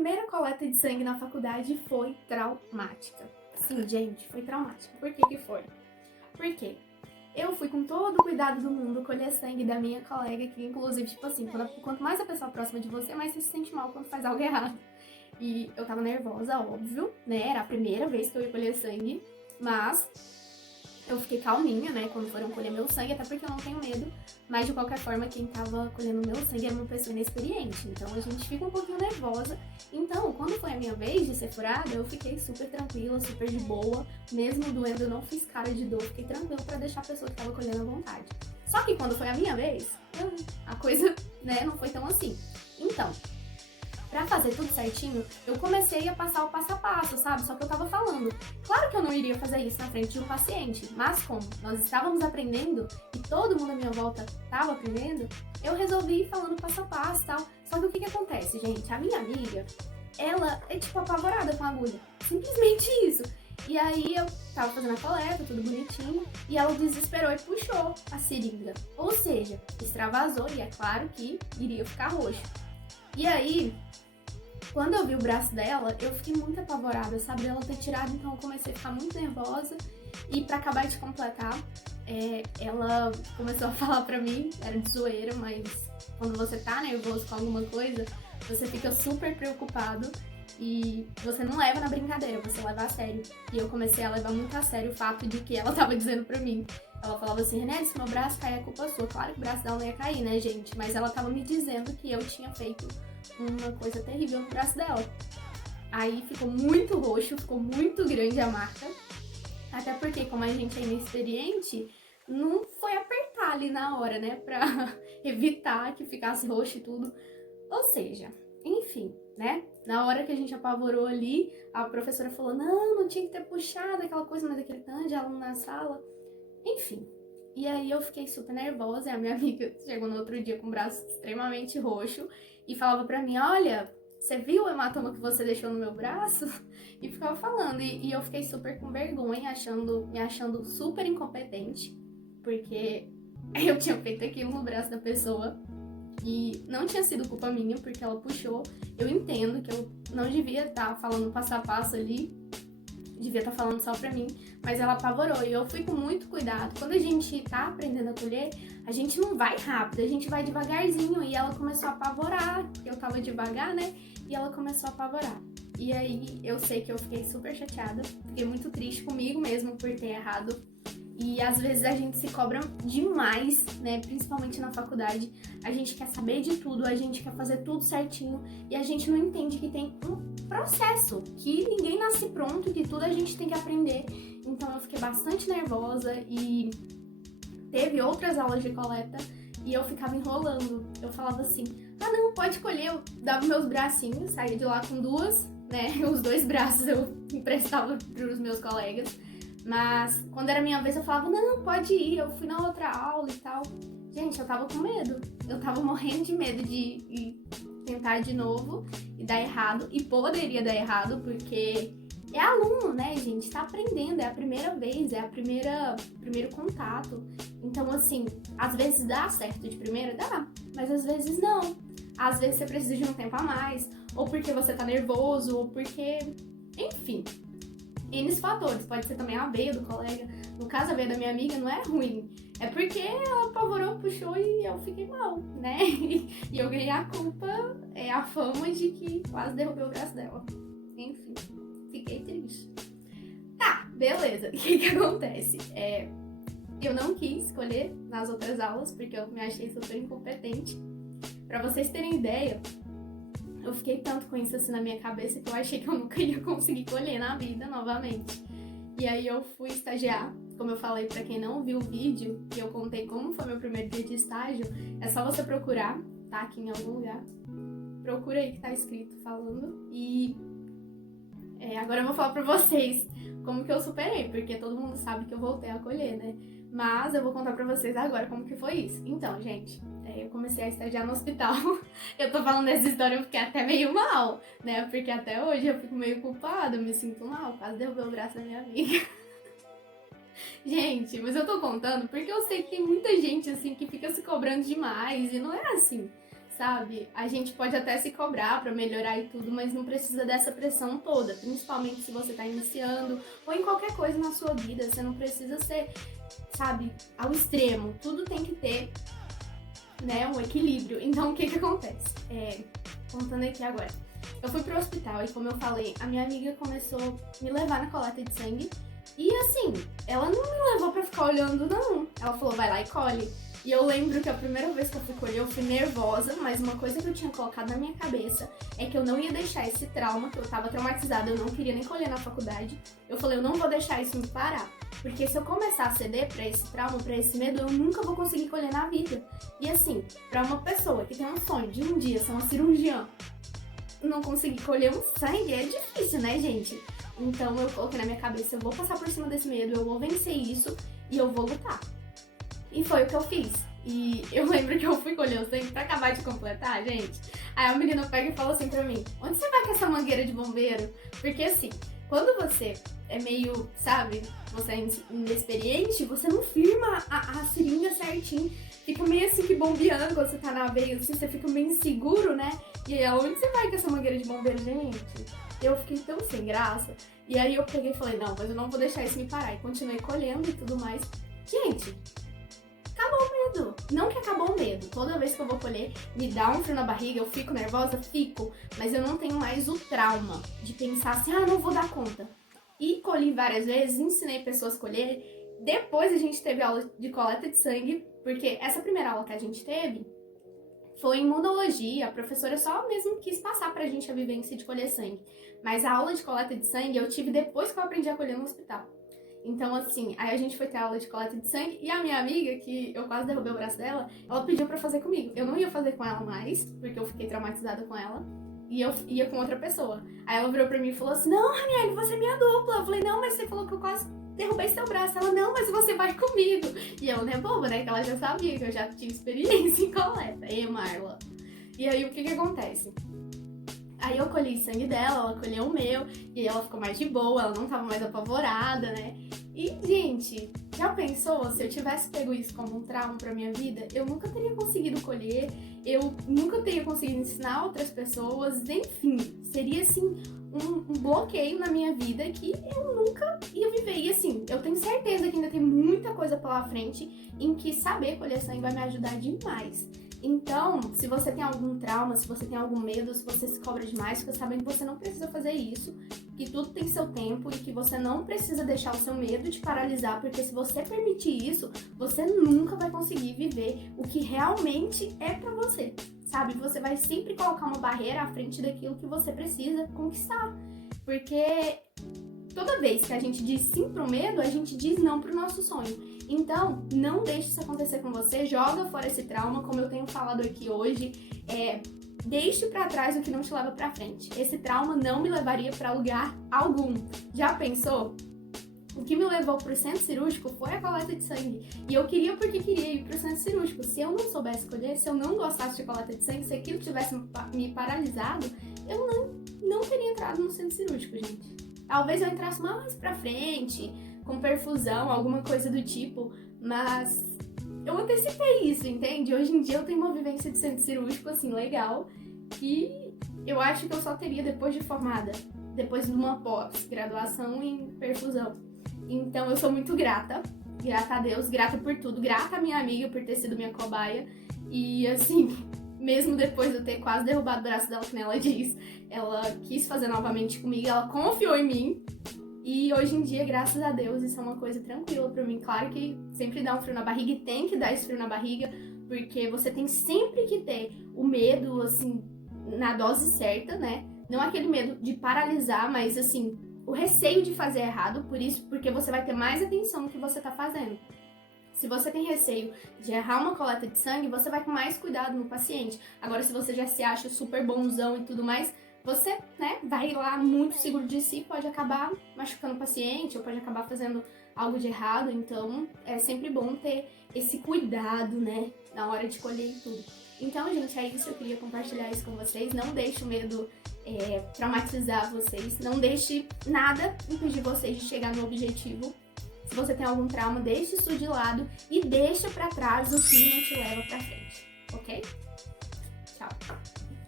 primeira coleta de sangue na faculdade foi traumática. Sim, gente, foi traumática. Por que que foi? Porque eu fui com todo o cuidado do mundo colher sangue da minha colega, que inclusive, tipo assim, quanto mais a pessoa próxima de você, mais você se sente mal quando faz algo errado. E eu tava nervosa, óbvio, né? Era a primeira vez que eu ia colher sangue, mas eu fiquei calminha, né, quando foram colher meu sangue, até porque eu não tenho medo, mas de qualquer forma, quem tava colhendo meu sangue era uma pessoa inexperiente, então a gente fica um pouquinho nervosa. Então, quando foi a minha vez de ser furada, eu fiquei super tranquila, super de boa, mesmo doendo, eu não fiz cara de dor, fiquei tranquila pra deixar a pessoa que tava colhendo à vontade. Só que quando foi a minha vez, a coisa, né, não foi tão assim. Então, pra fazer tudo certinho, eu comecei a passar o passo a passo, sabe? Só que eu tava falando. Claro que eu não iria fazer isso na frente de um paciente, mas como nós estávamos aprendendo e todo mundo à minha volta estava aprendendo, eu resolvi ir falando passo a passo e tal. Só que o que acontece, gente? A minha amiga, ela é tipo apavorada com a agulha. Simplesmente isso. E aí eu tava fazendo a coleta, tudo bonitinho, e ela desesperou e puxou a seringa. Ou seja, extravasou e é claro que iria ficar roxo. E aí, quando eu vi o braço dela, eu fiquei muito apavorada, sabe? Ela ter tirado, então eu comecei a ficar muito nervosa. E pra acabar de completar, ela começou a falar pra mim, era de zoeira, mas quando você tá nervoso com alguma coisa, você fica super preocupado e você não leva na brincadeira, você leva a sério. E eu comecei a levar muito a sério o fato de que ela tava dizendo pra mim. Ela falava assim, René, se meu braço cair é culpa sua. Claro que o braço dela não ia cair, né, gente? Mas ela tava me dizendo que eu tinha feito uma coisa terrível no braço dela. Aí ficou muito roxo, ficou muito grande a marca. Até porque, como a gente é inexperiente, não foi apertar ali na hora, né? Pra evitar que ficasse roxo e tudo. Ou seja, enfim, né? Na hora que a gente apavorou ali, a professora falou, não tinha que ter puxado aquela coisa, mas aquele tanto de aluno na sala. Enfim, e aí eu fiquei super nervosa e a minha amiga chegou no outro dia com o braço extremamente roxo e falava pra mim, olha, você viu o hematoma que você deixou no meu braço? E ficava falando, e eu fiquei super com vergonha, me achando super incompetente, porque eu tinha feito aquilo no braço da pessoa e não tinha sido culpa minha, porque ela puxou. Eu entendo que eu não devia estar falando passo a passo ali, devia estar falando só pra mim, mas ela apavorou e eu fui com muito cuidado. Quando a gente tá aprendendo a colher, a gente não vai rápido, a gente vai devagarzinho e ela começou a apavorar, eu tava devagar, né? E ela começou a apavorar. E aí eu sei que eu fiquei super chateada, fiquei muito triste comigo mesmo por ter errado. E às vezes a gente se cobra demais, né? Principalmente na faculdade. A gente quer saber de tudo, a gente quer fazer tudo certinho e a gente não entende que tem um processo, que ninguém nasce pronto, que tudo a gente tem que aprender. Então eu fiquei bastante nervosa e teve outras aulas de coleta e eu ficava enrolando. Eu falava assim, ah não, pode colher. Eu dava meus bracinhos, saía de lá com duas, né? Os dois braços eu emprestava pros meus colegas. Mas quando era minha vez eu falava, não, pode ir, eu fui na outra aula e tal. Gente, eu tava com medo. Eu tava morrendo de medo de tentar de novo e dar errado. E poderia dar errado, porque é aluno, né, gente? Tá aprendendo, é a primeira vez, é primeiro contato. Então, assim, às vezes dá certo de primeira, dá, mas às vezes não. Às vezes você precisa de um tempo a mais, ou porque você tá nervoso, ou porque... Enfim, N fatores. Pode ser também a veia do colega. No caso, a veia da minha amiga não é ruim. É porque ela apavorou, puxou e eu fiquei mal, né? E eu ganhei a culpa, a fama de que quase derrubei o braço dela. Enfim, fiquei triste. Tá, beleza. O que acontece? Eu não quis escolher nas outras aulas, porque eu me achei super incompetente. Pra vocês terem ideia, eu fiquei tanto com isso assim na minha cabeça que eu achei que eu nunca ia conseguir colher na vida novamente. E aí eu fui estagiar. Como eu falei, pra quem não viu o vídeo, que eu contei como foi meu primeiro dia de estágio, é só você procurar, tá aqui em algum lugar. Procura aí que tá escrito falando. E agora eu vou falar pra vocês como que eu superei, porque todo mundo sabe que eu voltei a colher, né? Mas eu vou contar pra vocês agora como que foi isso. Então, gente, eu comecei a estagiar no hospital. Eu tô falando dessa história, eu fiquei até meio mal, né? Porque até hoje eu fico meio culpada, eu me sinto mal, quase derrubei o braço da minha amiga. Gente, mas eu tô contando porque eu sei que tem muita gente, assim, que fica se cobrando demais e não é assim. sabe? A gente pode até se cobrar pra melhorar e tudo, mas não precisa dessa pressão toda, principalmente se você tá iniciando ou em qualquer coisa na sua vida. Você não precisa ser, sabe, ao extremo. Tudo tem que ter, né, um equilíbrio. Então, o que acontece? Contando aqui agora. Eu fui pro hospital e, como eu falei, a minha amiga começou a me levar na coleta de sangue. E assim, ela não me levou pra ficar olhando, não. Ela falou, vai lá e colhe. E eu lembro que a primeira vez que eu fui colher, eu fui nervosa, mas uma coisa que eu tinha colocado na minha cabeça é que eu não ia deixar esse trauma, que eu tava traumatizada, eu não queria nem colher na faculdade. Eu falei, eu não vou deixar isso me parar, porque se eu começar a ceder pra esse trauma, pra esse medo, eu nunca vou conseguir colher na vida. E assim, pra uma pessoa que tem um sonho de um dia ser uma cirurgiã, não conseguir colher um sangue é difícil, né, gente? Então eu coloquei na minha cabeça, eu vou passar por cima desse medo, eu vou vencer isso e eu vou lutar. E foi o que eu fiz. E eu lembro que eu fui colher o sangue pra acabar de completar, gente. Aí a menina pega e fala assim pra mim, onde você vai com essa mangueira de bombeiro? Porque assim, quando você é meio, sabe, você é inexperiente, você não firma a seringa certinho. Fica meio assim que bombeando quando você tá na veia, assim, você fica meio inseguro, né? E aí, onde você vai com essa mangueira de bombeiro, gente? Eu fiquei tão sem graça. E aí eu peguei e falei, não, mas eu não vou deixar isso me parar. E continuei colhendo e tudo mais. Gente, acabou o medo. Não que acabou o medo. Toda vez que eu vou colher, me dá um frio na barriga, eu fico nervosa, fico. Mas eu não tenho mais o trauma de pensar assim, não vou dar conta. E colhi várias vezes, ensinei pessoas a colher. Depois a gente teve aula de coleta de sangue, porque essa primeira aula que a gente teve foi em imunologia, a professora só mesmo quis passar pra gente a vivência de colher sangue. Mas a aula de coleta de sangue eu tive depois que eu aprendi a colher no hospital. Então, assim, aí a gente foi ter aula de coleta de sangue e a minha amiga, que eu quase derrubei o braço dela, ela pediu pra fazer comigo. Eu não ia fazer com ela mais, porque eu fiquei traumatizada com ela, e eu ia com outra pessoa. Aí ela virou pra mim e falou assim, não, Raniele, você é minha dupla. Eu falei, não, mas você falou que eu quase derrubei seu braço. Ela, não, mas você vai comigo. E eu, né, boba, né, que ela já sabia, que eu já tinha experiência em coleta. E Marla. E aí, o que acontece? Aí eu colhi o sangue dela, ela colheu o meu, e aí ela ficou mais de boa, ela não tava mais apavorada, né? E, gente, já pensou, se eu tivesse pego isso como um trauma pra minha vida, eu nunca teria conseguido colher, eu nunca teria conseguido ensinar outras pessoas, enfim, seria, assim, um bloqueio na minha vida que eu nunca ia viver. E, assim, eu tenho certeza que ainda tem muita coisa pela frente em que saber colher sangue vai me ajudar demais. Então, se você tem algum trauma, se você tem algum medo, se você se cobra demais, fica sabendo que você não precisa fazer isso, que tudo tem seu tempo e que você não precisa deixar o seu medo te paralisar, porque se você permitir isso, você nunca vai conseguir viver o que realmente é pra você, sabe? Você vai sempre colocar uma barreira à frente daquilo que você precisa conquistar, porque toda vez que a gente diz sim pro medo, a gente diz não pro nosso sonho. Então, não deixe isso acontecer com você, joga fora esse trauma, como eu tenho falado aqui hoje, deixe pra trás o que não te leva pra frente. Esse trauma não me levaria pra lugar algum. Já pensou? O que me levou pro centro cirúrgico foi a coleta de sangue. E eu queria porque queria ir pro centro cirúrgico. Se eu não soubesse escolher, se eu não gostasse de coleta de sangue, se aquilo tivesse me paralisado, eu não teria entrado no centro cirúrgico, gente. Talvez eu entrasse mais pra frente, com perfusão, alguma coisa do tipo, mas eu antecipei isso, entende? Hoje em dia eu tenho uma vivência de centro cirúrgico, assim, legal, que eu acho que eu só teria depois de formada, depois de uma pós-graduação em perfusão. Então eu sou muito grata a Deus, grata por tudo, grata à minha amiga por ter sido minha cobaia, e assim, mesmo depois de eu ter quase derrubado o braço dela, que ela diz, ela quis fazer novamente comigo, ela confiou em mim. E hoje em dia, graças a Deus, isso é uma coisa tranquila pra mim. Claro que sempre dá um frio na barriga e tem que dar esse frio na barriga, porque você tem sempre que ter o medo, assim, na dose certa, né? Não aquele medo de paralisar, mas, assim, o receio de fazer errado, porque você vai ter mais atenção no que você tá fazendo. Se você tem receio de errar uma coleta de sangue, você vai com mais cuidado no paciente. Agora, se você já se acha super bonzão e tudo mais, você, né, vai lá muito seguro de si, pode acabar machucando o paciente ou pode acabar fazendo algo de errado. Então, é sempre bom ter esse cuidado, né, na hora de colher e tudo. Então, gente, é isso. Eu queria compartilhar isso com vocês. Não deixe o medo traumatizar vocês. Não deixe nada impedir vocês de chegar no objetivo. Se você tem algum trauma, deixe isso de lado e deixa pra trás o que não te leva pra frente, ok?